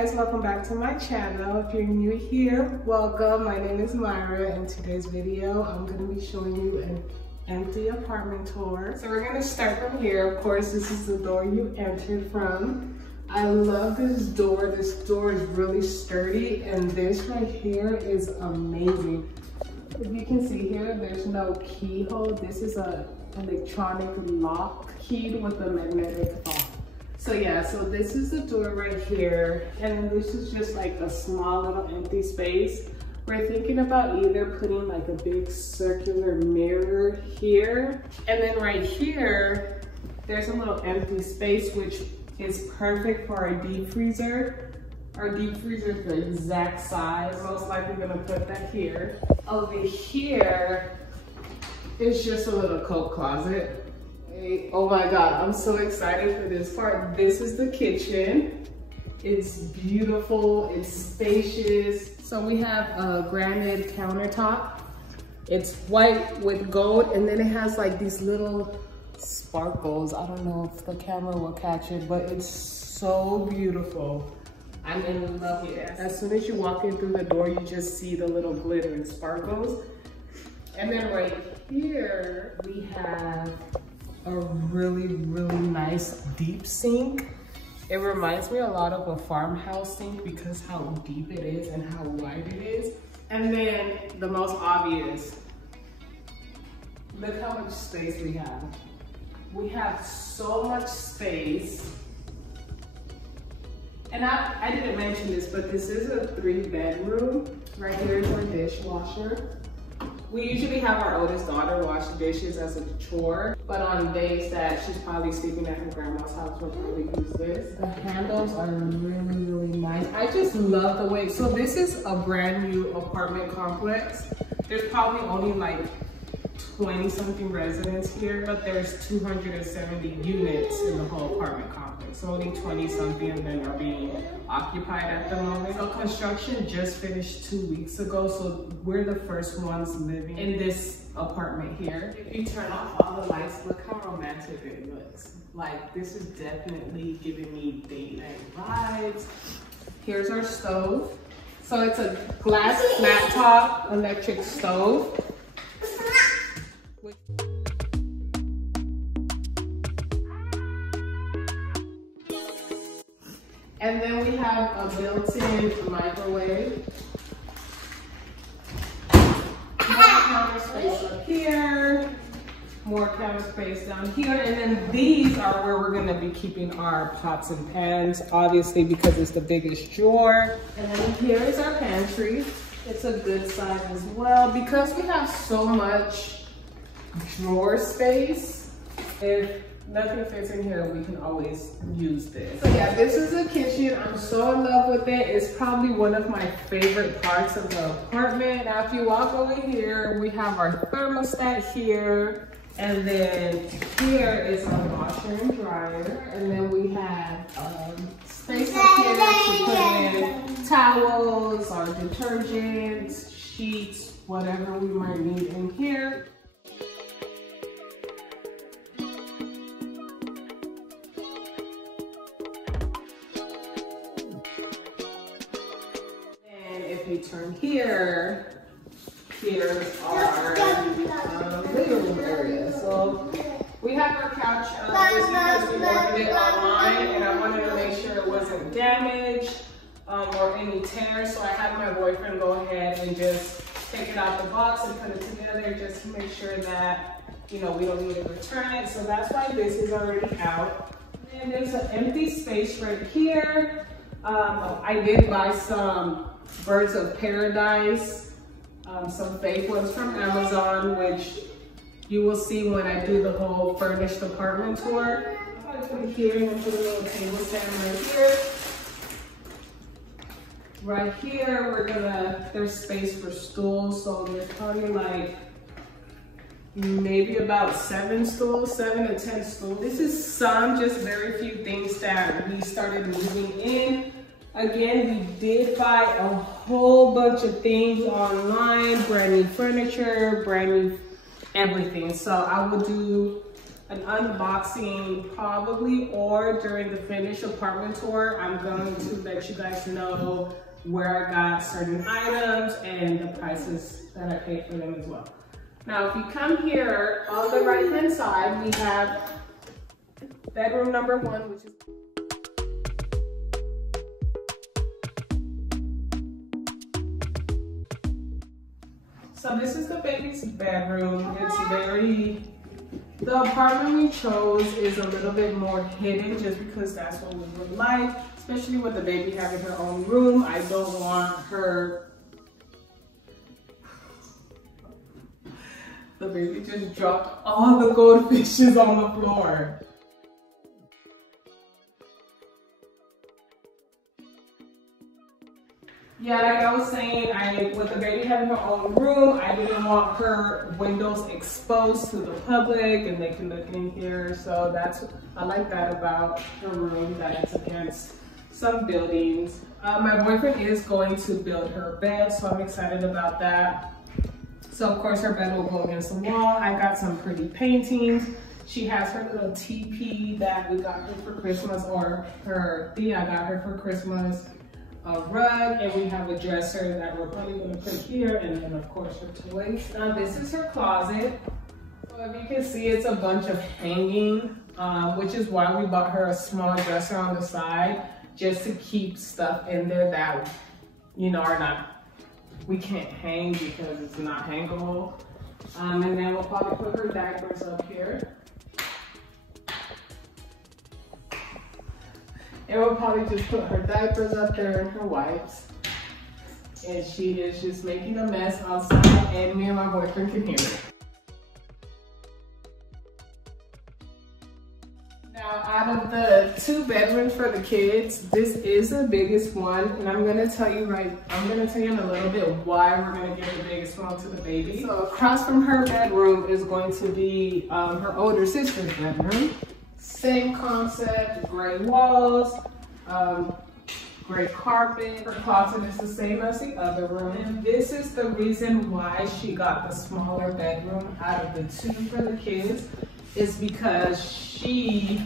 guys, welcome back to my channel. If you're new here, welcome. My name is Mayra. In today's video, I'm going to be showing you an empty apartment tour. So we're going to start from here. Of course, this is the door you entered from. I love this door. This door is really sturdy, and this right here is amazing. If you can see here, there's no keyhole. This is an electronic lock keyed with a magnetic lock. So yeah, so this is the door right here, and this is just like a small little empty space. We're thinking about either putting like a big circular mirror here, and then right here, there's a little empty space which is perfect for our deep freezer. Our deep freezer is the exact size. We're most likely gonna put that here. Over here is just a little coat closet. Oh my God, I'm so excited for this part. This is the kitchen. It's beautiful, it's spacious. So we have a granite countertop. It's white with gold, and then it has like these little sparkles. I don't know if the camera will catch it, but it's so beautiful. I'm in love with it. As soon as you walk in through the door, you just see the little glitter and sparkles. And then right here, we have a really nice deep sink. It reminds me a lot of a farmhouse sink because how deep it is and how wide it is. And then the most obvious, look how much space we have. We have so much space. And I didn't mention this, but this is a 3-bedroom. Right here is our dishwasher. We usually have our oldest daughter wash dishes as a chore, but on days that she's probably sleeping at her grandma's house, we'll probably use this. The handles are really nice. I just love the way, so this is a brand new apartment complex. There's probably only like 20 something residents here, but there's 270 units in the whole apartment complex. So only 20 something of them are being occupied at the moment. So construction just finished 2 weeks ago, so we're the first ones living in this apartment here. If you turn off all the lights, look how romantic it looks. Like, this is definitely giving me date night vibes. Here's our stove. So it's a glass flat top electric stove. And then we have a built-in microwave. More counter space up here. More counter space down here. And then these are where we're gonna be keeping our pots and pans, obviously because it's the biggest drawer. And then here is our pantry. It's a good size as well. Because we have so much drawer space, if nothing fits in here, we can always use this. So yeah, this is the kitchen. I'm so in love with it. It's probably one of my favorite parts of the apartment. Now, if you walk over here, we have our thermostat here. And then here is our washer and dryer. And then we have space up here to put in towels, our detergents, sheets, whatever we might need in here. We turn here, here's our living room area. So we have our couch just because we ordered it online, and I wanted to make sure it wasn't damaged or any tears. So I had my boyfriend go ahead and just take it out the box and put it together just to make sure that, you know, we don't need to return it. So that's why this is already out. And there's an empty space right here. I did buy some birds of paradise, some fake ones from Amazon, which you will see when I do the whole furnished apartment tour. I'm gonna put it here and put a little table stand right here. Right here, there's space for stools, so there's probably like maybe about 7 to 10 stools. This is just very few things that we started moving in. Again, we did buy a whole bunch of things online, brand new furniture, brand new everything. So I will do an unboxing probably, or during the finished apartment tour, I'm going to let you guys know where I got certain items and the prices that I paid for them as well. Now, if you come here on the right hand side, we have bedroom number 1, which is so this is the baby's bedroom. It's the apartment we chose is a little bit more hidden just because that's what we would like, especially with the baby having her own room. I don't want her, the baby just dropped all the goldfishes on the floor. Yeah, like I was saying, with the baby having her own room, I didn't want her windows exposed to the public and they can look in here. So I like that about her room, that it's against some buildings. My boyfriend is going to build her bed, so I'm excited about that. So of course her bed will go against the wall. I got some pretty paintings. She has her little teepee that we got her for Christmas, or I got her for Christmas. A rug, and we have a dresser that we're probably going to put here, and then of course her toys. Now this is her closet. So if you can see, it's a bunch of hanging, which is why we bought her a small dresser on the side, just to keep stuff in there that, you know, we can't hang because it's not hangable. And then we'll probably put her diapers up here. And we'll probably just put her diapers up there and her wipes. And she is just making a mess outside, and me and my boyfriend can hear it. Now, out of the 2 bedrooms for the kids, this is the biggest one. And I'm gonna tell you in a little bit why we're gonna give the biggest one to the baby. So across from her bedroom is going to be her older sister's bedroom. Same concept, gray walls, gray carpet. Her closet is the same as the other room. And this is the reason why she got the smaller bedroom out of the 2 for the kids, is because she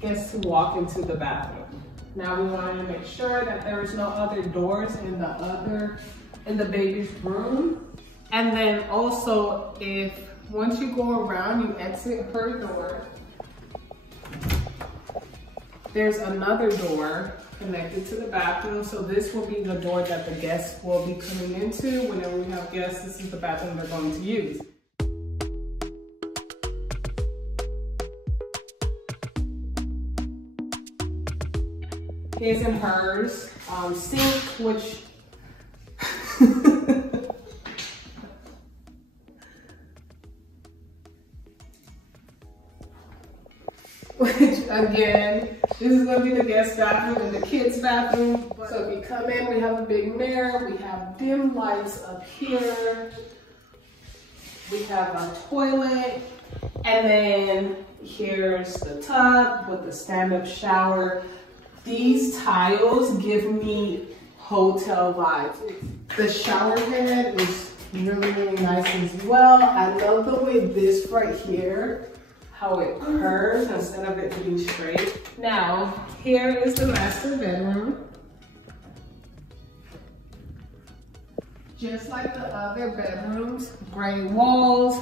gets to walk into the bathroom. Now we wanted to make sure that there was no other doors in the baby's room. And then also, once you go around, you exit her door, there's another door connected to the bathroom. So this will be the door that the guests will be coming into. Whenever we have guests, this is the bathroom they're going to use. His and hers, sink, which again, this is gonna be the guest bathroom and the kids' bathroom. So if you come in, we have a big mirror, we have dim lights up here, we have a toilet, and then here's the tub with the stand-up shower. These tiles give me hotel vibes. The shower head is really, really nice as well. I love the way this right here, how it curves instead of it being straight. Now, here is the master bedroom. Just like the other bedrooms, gray walls,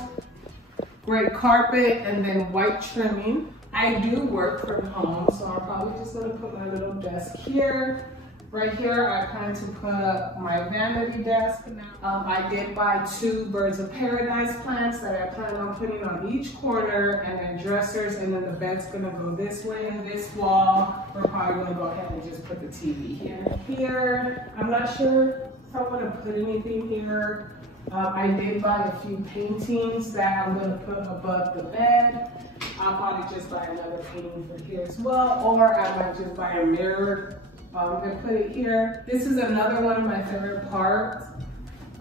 gray carpet, and then white trimming. I do work from home, so I'm probably just gonna put my little desk here. Right here, I plan to put my vanity desk. I did buy 2 birds of paradise plants that I plan on putting on each corner, and then dressers, and then the bed's gonna go this way. And this wall, we're probably gonna go ahead and just put the TV here. Here, I'm not sure if I wanna put anything here. I did buy a few paintings that I'm gonna put above the bed. I'll probably just buy another painting for here as well, or I might just buy a mirror and put it here. This is another one of my favorite parts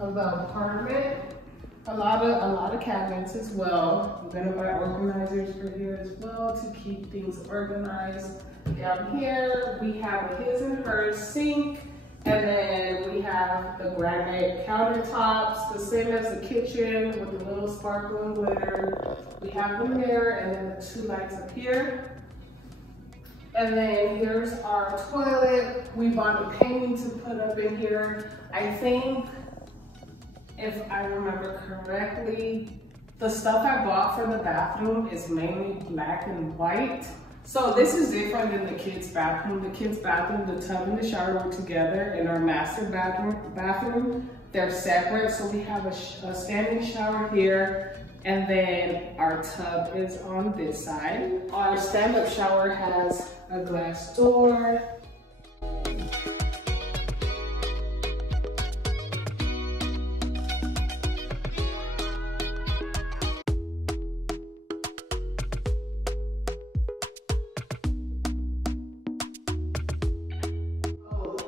of the apartment. A lot of cabinets as well. I'm gonna buy organizers for here as well to keep things organized. Down here we have a his and hers sink, And then we have the granite countertops, the same as the kitchen with the little sparkling glitter. We have the mirror and then the 2 lights up here. And then here's our toilet. We bought a painting to put up in here. I think, if I remember correctly, the stuff I bought for the bathroom is mainly black and white. So this is different than the kids' bathroom. The kids' bathroom, the tub and the shower were together. In our master bathroom, they're separate. So we have a standing shower here, and then our tub is on this side. Our stand-up shower has a glass door.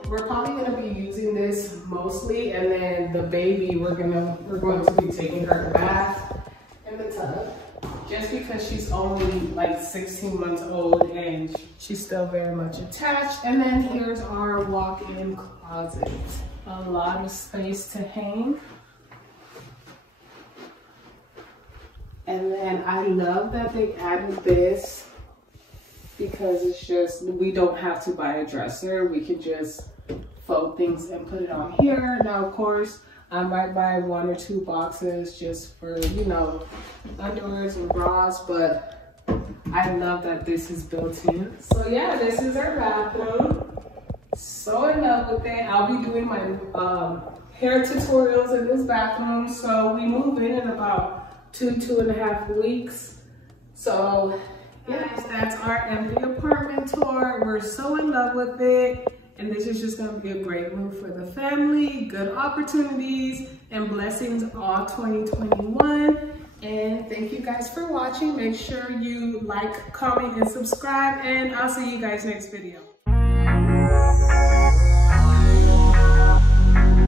We're probably gonna be using this mostly, and then the baby, we're going to be taking her bath in the tub, just because she's only like 16 months old and she's still very much attached. And then here's our walk-in closet. A lot of space to hang. And then I love that they added this, because it's just, we don't have to buy a dresser. We can just fold things and put it on here. Now, of course, I might buy 1 or 2 boxes just for, you know, underwears and bras, but I love that this is built in. So yeah, this is our bathroom. So in love with it. I'll be doing my hair tutorials in this bathroom. So we move in about 2.5 weeks. So yes, that's our empty apartment tour. We're so in love with it. And this is just gonna be a great move for the family, good opportunities, and blessings all 2021. And thank you guys for watching. Make sure you like, comment, and subscribe, and I'll see you guys next video.